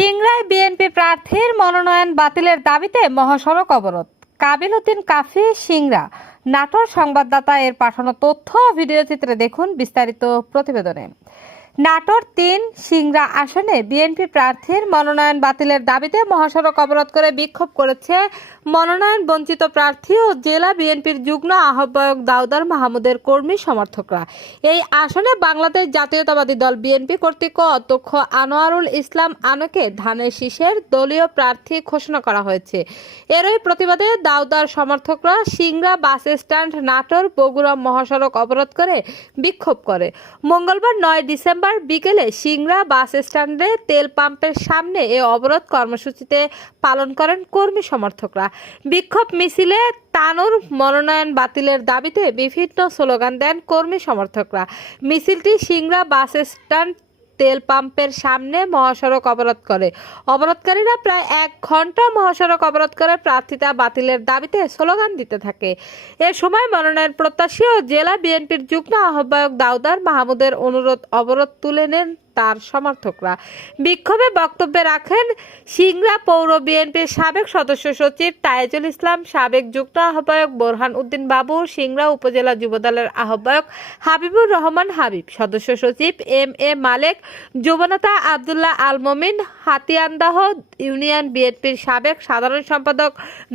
সিংড়ায় BNP প্রার্থীর মনোনয়ন বাতিলের দাবিতে মহাসড়ক অবরোধ। কাবিল উদ্দিন কাফি, সিংড়া। নাটোর সংবাদদাতা এর পাঠানো তথ্য ও ভিডিওচিত্রে দেখুন বিস্তারিত প্রতিবেদনে। নাটোর ৩ সিংড়া আসনে বিএনপি প্রার্থীর মনোনয়ন বাতিলের দাবিতে মহাসড়ক অবরোধ করে বিক্ষোভ করেছে মনোনয়ন বঞ্চিত প্রার্থী ও জেলা বিএনপির যুগ্ম আহ্বায়ক দাউদার মাহমুদের কর্মী সমর্থকরা। এই আসনে বাংলাদেশ জাতীয়তাবাদী দল বিএনপি কর্তৃক অধ্যক্ষ আনোয়ারুল ইসলাম আনোকে ধানের শীষের দলীয় প্রার্থী ঘোষণা করা হয়েছে। এরই প্রতিবাদে দাউদার সমর্থকরা সিংড়া বাস স্ট্যান্ড, নাটোর বগুড়া মহাসড়ক অবরোধ করে বিক্ষোভ করে। মঙ্গলবার ৯ ডিসেম্বর বিকেলে সিংড়া বাস স্ট্যান্ডে তেল পাম্পের সামনে এ অবরোধ কর্মসূচিতে পালন করেন কর্মী সমর্থকরা। বিক্ষোভ মিছিলে তানুর মনোনয়ন বাতিলের দাবিতে বিভিন্ন স্লোগান দেন কর্মী সমর্থকরা। মিছিলটি সিংড়া বাস স্ট্যান্ড তেল পাম্পের সামনে মহাসড়ক অবরোধ করে। অবরোধকারীরা প্রায় ১ ঘন্টা মহাসড়ক অবরোধ করে প্রার্থিতা বাতিলের দাবিতে স্লোগান দিতে থাকে। এ সময় মনোনয়ন প্রত্যাশী ও জেলা বিএনপির যুগ্ম আহ্বায়ক দাউদার মাহমুদের অনুরোধ অবরোধ তুলে নেন তার সমর্থকরা। বিক্ষোভে বক্তব্যে রাখেন সিংড়া পৌর বিএনপির সাবেক সদস্য সচিব তায়েজুল ইসলাম, সাবেক যুগ্ম আহ্বায়ক বোরহান উদ্দিন বাবু, সিংড়া উপজেলা যুবদলের আহ্বায়ক হাবিবুর রহমান হাবিব, সদস্য সচিব এম.এ. মালেক, যুবনেতা আব্দুল্লাহ আল মমিন, হাতিয়ানদাহ ইউনিয়ন বিএনপির সাবেক সাধারণ সম্পাদক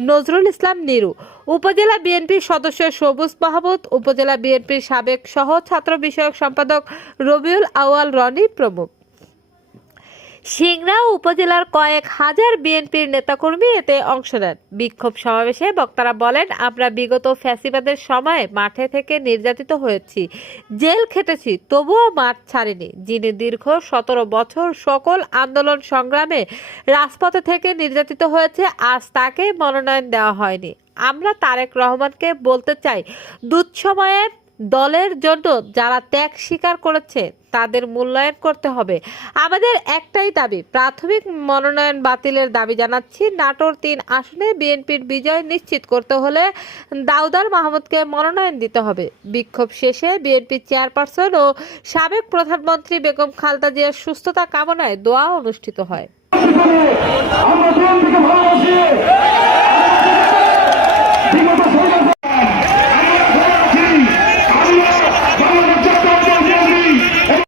নজরুল ইসলাম নিরু, উপজেলা বিএনপির সদস্য সবুজ মাহমুদ, উপজেলা বিএনপির সাবেক সহ ছাত্র বিষয়ক সম্পাদক রবিউল আউয়াল রনি প্রমুখ। সিংড়া উপজেলার কয়েক হাজার বিএনপির নেতাকর্মী এতে অংশ নেন। বিক্ষোভ সমাবেশে বক্তারা বলেন, আমরা বিগত ফ্যাসিবাদের সময়ে মাঠে থেকে নির্যাতিত হয়েছি, জেল খেটেছি, তবুও মাঠ ছাড়িনি। যিনি দীর্ঘ ১৭ বছর সকল আন্দোলন সংগ্রামে রাজপথে থেকে নির্যাতিত হয়েছে, আজ তাকে মনোনয়ন দেওয়া হয়নি। আমরা তারেক রহমানকে বলতে চাই, দুঃসময়ের দলের জন্য যারা ত্যাগ স্বীকার করেছে তাদের মূল্যায়ন করতে হবে। আমাদের একটাই দাবি, প্রাথমিক মনোনয়ন বাতিলের দাবি জানাচ্ছি। নাটোর ৩ আসনে বিএনপির বিজয় নিশ্চিত করতে হলে দাউদার মাহমুদকে মনোনয়ন দিতে হবে। বিক্ষোভ শেষে বিএনপি চেয়ারপারসন ও সাবেক প্রধানমন্ত্রী বেগম খালেদা জিয়ার সুস্থতা কামনায় দোয়া অনুষ্ঠিত হয়।